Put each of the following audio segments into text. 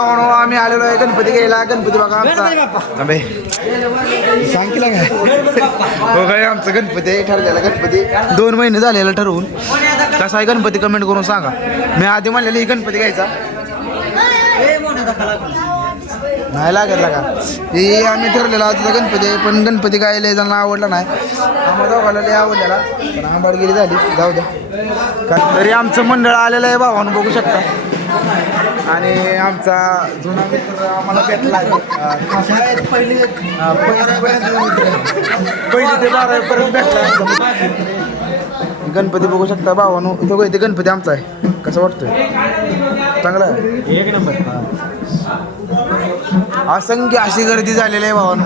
भावानो आम्ही आलेलो आहे गणपती घ्यायला. गणपती बघा आमचा सांग केला काय हो काय आमचा गणपती आहे ठरलेला गणपती 2 महिने झालेला ठरवून. कसा आहे गणपती कमेंट करून सांगा. मी आधी म्हणलेलं ही गणपती घ्यायचा नाही लागत का हे आम्ही ठरलेला होता गणपती आहे. पण गणपती काय लय जणांना आवडला नाही. आम्हाला दोघाला लय आवडलेला पण आंबाडगिरी झाली जाऊ द्या. तरी आमचं मंडळ आलेलं आहे भावानं बघू शकता. आणि आमचा जुना मित्र आम्हाला भेटला पहिली ते 12 पर्यंत भेटला. गणपती बघू शकता भावानो. इथे गणपती आमचा आहे. कसं वाटतोय चांगला आहे 1 नंबर. असंख्य अशी गर्दी झालेली आहे भावानो.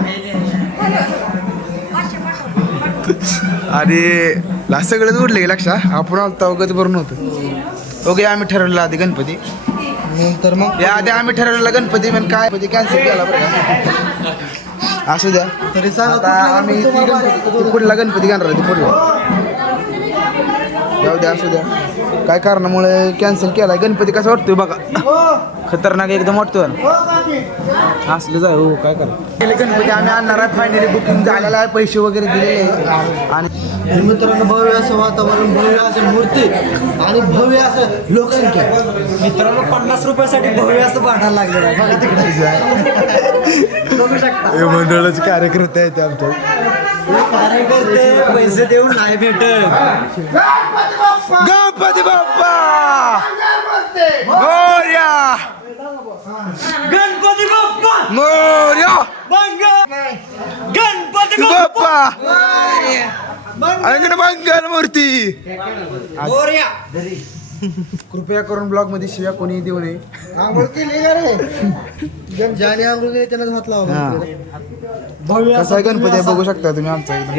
आणि सगळंच उडलं की लक्षात आपण आलता वगैरे भरून होतं. ओके आम्ही ठरवलेला आधी गणपती नंतर मग या आधी आम्ही ठरवलेला गणपती पण काय गणपती कॅन्सल केला बरं का. असू द्या तरी आता आम्ही पुढला गणपती घेणार आहे पुढला जाऊ द्या असू द्या. काय कारणामुळे कॅन्सल केला गणपती. कसा वाटतोय बघा खतरनाक एकदम वाटतोय ना असलं जाय हो काय करा. गणपती आम्ही आणणार आहे. फायनली बुकिंग झालेला आहे. पैसे वगैरे दिलेले आणि मित्रांनो भव्य असं वातावरण भव्य असं मूर्ती आणि भव्य असं लोकसंख्या. मित्रांनो 50 रुपयासाठी भव्य असं भांडायला लागलेलं आहे तिकडे बघू शकता. मंडळाचे कार्यकर्ते आहेत आमच्या कार्यकर्ते पैसे देऊन नाही भेटत. गणपती बाप्पा मोरया गणपती बाप्पा मोरया गणपती बाप्पा अंगण मंगल मूर्ती. कृपया करून ब्लॉग मध्ये शिव्या कोणी देऊ नये. आंघोळ केली का रे ज्याने आंघोळ केली त्यानं हात लावा. भव्य कसा आहे गणपती बघू शकता तुम्ही आमचा एकदम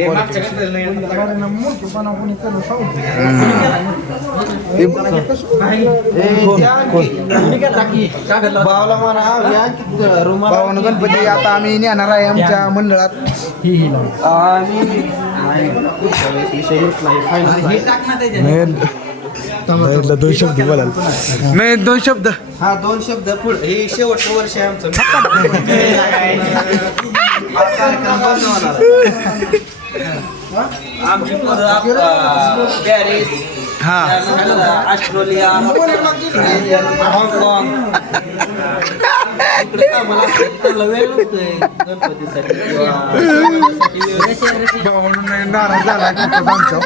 गणपती. आता आम्ही नेणार आहे आमच्या मंडळात. दोन शब्द बोलाल नाही 2 शब्द हा 2 शब्द पुढे हे शेवटचं वर्ष आहे आमचं. आमची पॅरिस हा ऑस्ट्रेलिया हाँगकाँग नाराज झाला आमचा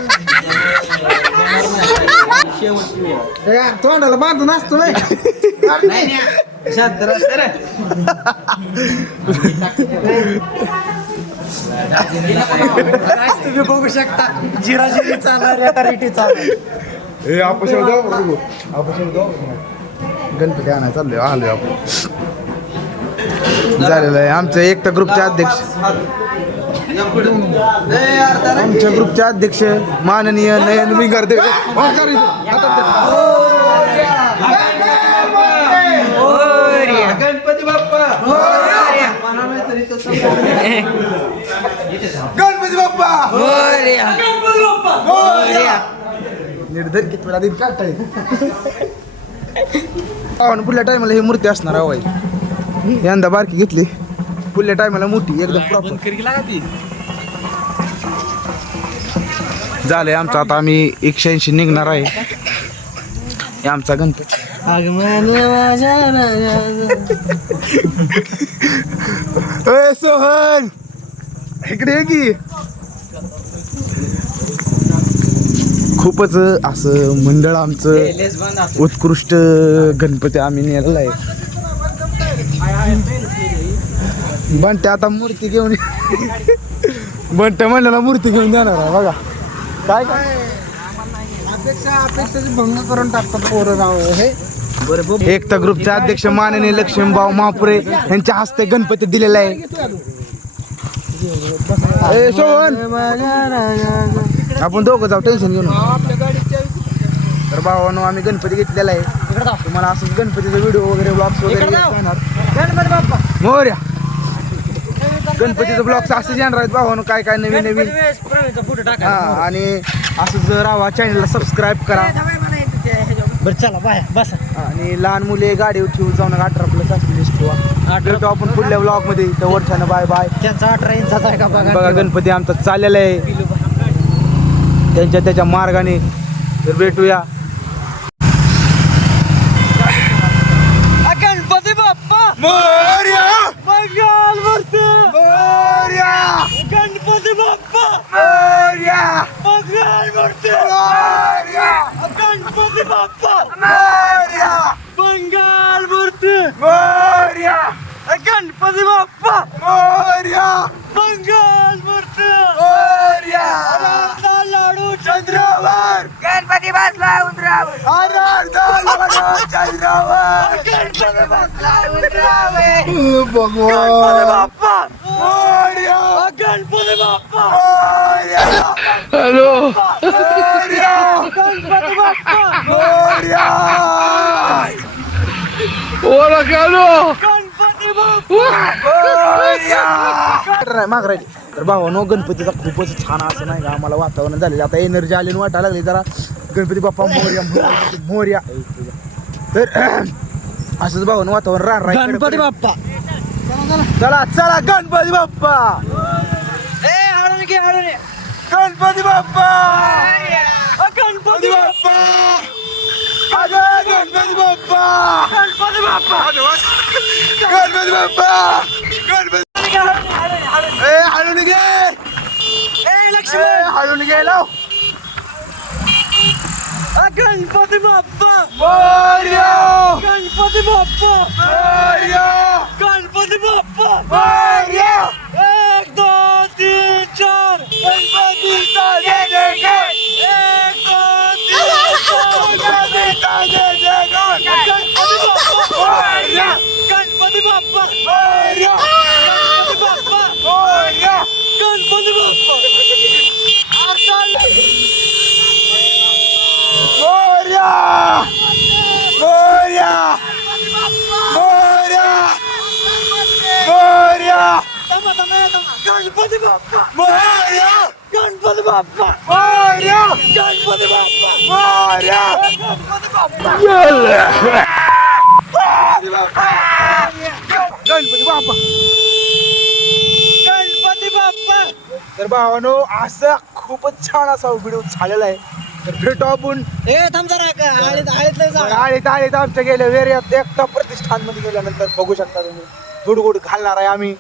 तोंडाला बांधून असतो नाही शांत रे. तुम्ही बघू शकता जिराजिरी चालणार आता रेटी चालणार. आपण गणपती आणायला चाललोय आलोय आपण. झालेलं आहे आमच्या एकता ग्रुपचे अध्यक्ष. आमच्या ग्रुपचे अध्यक्ष माननीय नयन विंगारदेव. गणपती बाप्पा गणपती बाप्पा निर्धर किती वेळा दिन काढताय. पुढल्या टायमाला ही मूर्ती असणार आहे. यंदा बारकी घेतली पुढल्या टायमाला मोठी एकदम प्रॉपर झालंय आमचं. आता आम्ही 180 निघणार आहे. हे आमचा गणपती. सोहन इकडे ये की. खूपच असं मंडळ आमचं उत्कृष्ट गणपती आम्ही नेलेला आहे. बंट्या आता मूर्ती घेऊन बंट्या म्हणलेला मूर्ती घेऊन जाणार आहे बघा. काय काय अपेक्षाची भंग करून टाकतात पोरं राव हे. एकता ग्रुपचे अध्यक्ष माननीय लक्ष्मीभाऊ महापुरे यांच्या हस्ते गणपती दिलेला आहे. सोहन आपण दोघं जाऊ टेन्शन घेऊन. तर भावानो आम्ही गणपती घेतलेला आहे. तुम्हाला असंच गणपतीचा व्हिडिओ वगैरे ब्लॉग्स वगैरे येणार. मोरया गणपतीचं ब्लॉग्स असंच येणार आहेत भावानो. काय काय नवीन नवीन हा. आणि असंच राहा चॅनलला सबस्क्राईब करा. बरं चला बाय बस. आणि लहान मुले गाडीवर ठेवून जाऊन 18+ असलेली ठेवा. भेटू आपण पुढल्या ब्लॉग मध्ये. तर बाय बाय. त्याचा 18 इंचाचा आहे का बघा बघा. गणपती आमचा चाललेला आहे त्याच्या मार्गाने. तर भेटूया. गणपती बाप्पा मोरया मंगल मूर्ती मोरया गणपती बाप्पा मोरया मंगल मूर्ती मोरया गणपती बाप्पा मोरया मंगल मूर्ती मोरया गणपती बाप्पा मोरया मंगल मूर्ती मोरया लाडू चंद्रावर गणपती बसला उंदरावर आनंद चंद्रावर गणपती बाप्पा भगवान बाप्पा मोरया गणपती बाप्पा मोरया हॅलो मोरया गणपती बाप्पा मोरया ओला कालो गणपती बाप्पा मोरया माग राहिली. तर भावानो गणपतीचा खूपच छान असं नाही का आम्हाला वातावरण झालेलं. आता एनर्जी आली आणि वाटायला लागली जरा. गणपती बाप्पा मोरया मोरया. तर असंच भावानं वातावरण राहणार. गणपती बाप्पा चला चला गणपती बाप्पा हळून घे हळून घे. गणपती बाप्पा गणपती बाप्पा अगं गणपती बाप्पा गणपती बाप्पा गणपती बाप्पा गणपती ए हळून घे लक्ष्मण हळून गेलो. गणपती बाप्पा मोरया गणपती बाप्पा मोरया गणपती बाप्पा मोरया 1 2 3 4 गणपतीचा जय जयकार 1 2 3 4 गणपतीचा जय जयकार मोरया गणपती बाप्पा मोरया गणपती बाप्पा मोरया गणपती बाप्पा मोरया मोरया मोरया मोरया गणपती बाप्पा मोरया गणपती बाप्पा मोरया गणपती बाप्पा मोरया गणपती बाप्पा गणपती बाप्पा. गणपती बाप्पा. तर भावानो असं खूपच छान असा व्हिडिओ झालेला आहे. तर भेटू आपण थांब जरा आळीत आळीत आमच्या गेल्या वेऱ्यात एकता प्रतिष्ठान मध्ये गेल्यानंतर बघू शकता तुम्ही गुडगुड घालणार आहे आम्ही.